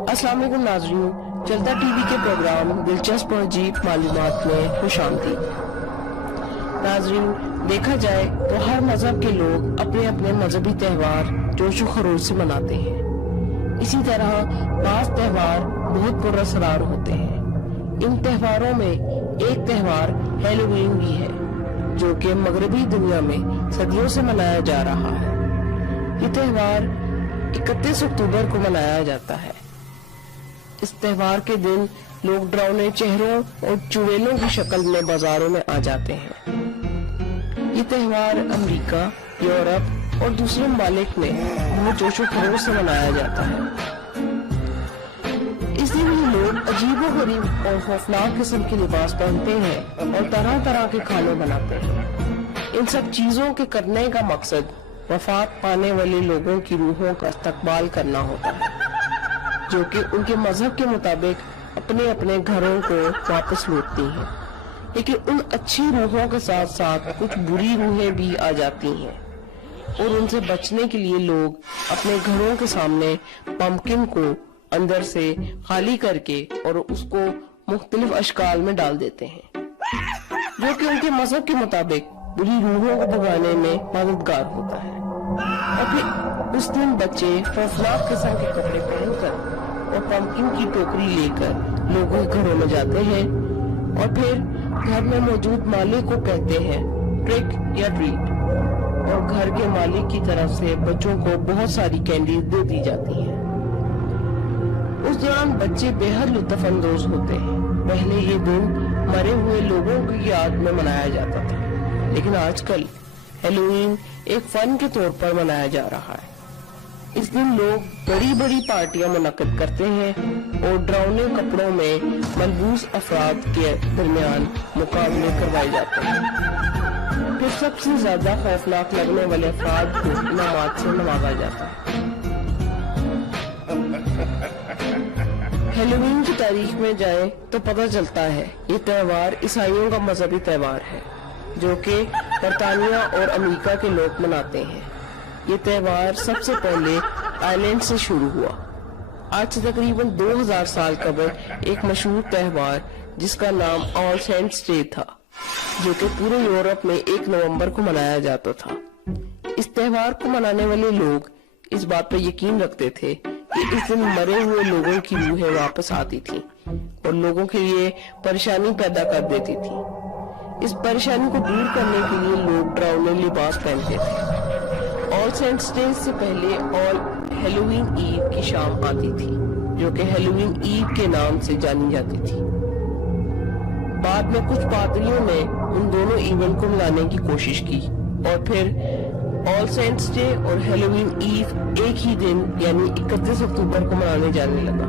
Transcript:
السلام علیکم ناظرین، چلتا ٹی وی کے پروگرام دلچسپ اور عجیب معلومات میں خوش آمدید۔ ناظرین، دیکھا جائے تو ہر مذہب کے لوگ اپنے اپنے مذہبی تہوار جوش و خروش سے مناتے ہیں۔ اسی طرح بعض تہوار بہت پر اسرار ہوتے ہیں۔ ان تہواروں میں ایک تہوار ہیلووین بھی ہے، جو کہ مغربی دنیا میں صدیوں سے منایا جا رہا ہے۔ یہ تہوار 31 اکتوبر کو منایا جاتا ہے۔ اس تہوار کے دن لوگ ڈراؤنے چہروں اور چڑیلوں کی شکل میں بازاروں میں آ جاتے ہیں۔ یہ تہوار امریکہ، یورپ اور دوسرے ممالک میں بہت جوش و خروش سے منایا جاتا ہے۔ اس دن یہ لوگ عجیب و غریب اور خوفناک قسم کے لباس پہنتے ہیں اور طرح طرح کے کھانے بناتے ہیں۔ ان سب چیزوں کے کرنے کا مقصد وفات پانے والے لوگوں کی روحوں کا استقبال کرنا ہوتا ہے، جو کہ ان کے مذہب کے مطابق اپنے اپنے گھروں کو واپس لوٹتی ہیں۔ لیکن ان اچھی روحوں کے ساتھ ساتھ کچھ بری روحیں بھی آ جاتی ہیں، اور ان سے بچنے کے لیے لوگ اپنے گھروں کے سامنے پمپکن کو اندر سے خالی کر کے اور اس کو مختلف اشکال میں ڈال دیتے ہیں، جو کہ ان کے مذہب کے مطابق بری روحوں کو بھگانے میں مددگار ہوتا ہے۔ اور پھر اس دن بچے خوفناک قسم کے کپڑے پہن کر اور پمپکن کی ٹوکری لے کر لوگوں کے گھروں میں جاتے ہیں، اور پھر گھر میں موجود مالک کو کہتے ہیں ٹرک یا ٹریٹ، اور گھر کے مالک کی طرف سے بچوں کو بہت ساری کینڈیز دے دی جاتی ہیں۔ اس دوران بچے بے حد لطف اندوز ہوتے ہیں۔ پہلے یہ دن مرے ہوئے لوگوں کی یاد میں منایا جاتا تھا، لیکن آج کل ہیلووین ایک فن کے طور پر منایا جا رہا ہے۔ اس دن لوگ بڑی بڑی پارٹیاں منعقد کرتے ہیں اور ڈراؤنے کپڑوں میں ملبوس افراد کے درمیان مقابلے کروائے جاتے ہیں۔ پھر سب سے زیادہ خوفناک لگنے والے افراد کو انعامات سے نوازا جاتا ہے۔ ہیلووین کی تاریخ میں جائیں تو پتہ چلتا ہے یہ تہوار عیسائیوں کا مذہبی تہوار ہے، جو کہ برطانیہ اور امریکہ کے لوگ مناتے ہیں۔ یہ تہوار سب سے پہلے آئرلینڈ سے شروع ہوا۔ آج سے تقریباً 2000 سال قبل ایک مشہور تہوار جس کا نام آل سینٹس ڈے تھا، جو کہ پورے یورپ میں 1 نومبر کو منایا جاتا تھا۔ اس تہوار کو منانے والے لوگ اس بات پر یقین رکھتے تھے کہ اس دن مرے ہوئے لوگوں کی روحیں واپس آتی تھیں اور لوگوں کے لیے پریشانی پیدا کر دیتی تھیں۔ اس پریشانی کو دور کرنے کے لیے لوگ ڈراؤنے لباس پہنتے تھے۔ آل سینٹس ڈے سے پہلے آل ہیلووین ایو کی شام آتی تھی، جو کہ ہیلووین ایو کے نام سے جانی جاتی تھی۔ بعد میں کچھ پادریوں نے ان دونوں ایونٹ کو ملانے کی کوشش کی، اور پھر آل سینٹس ڈے اور ہیلووین ایو ایک ہی دن یعنی 31 اکتوبر کو منانے جانے لگا۔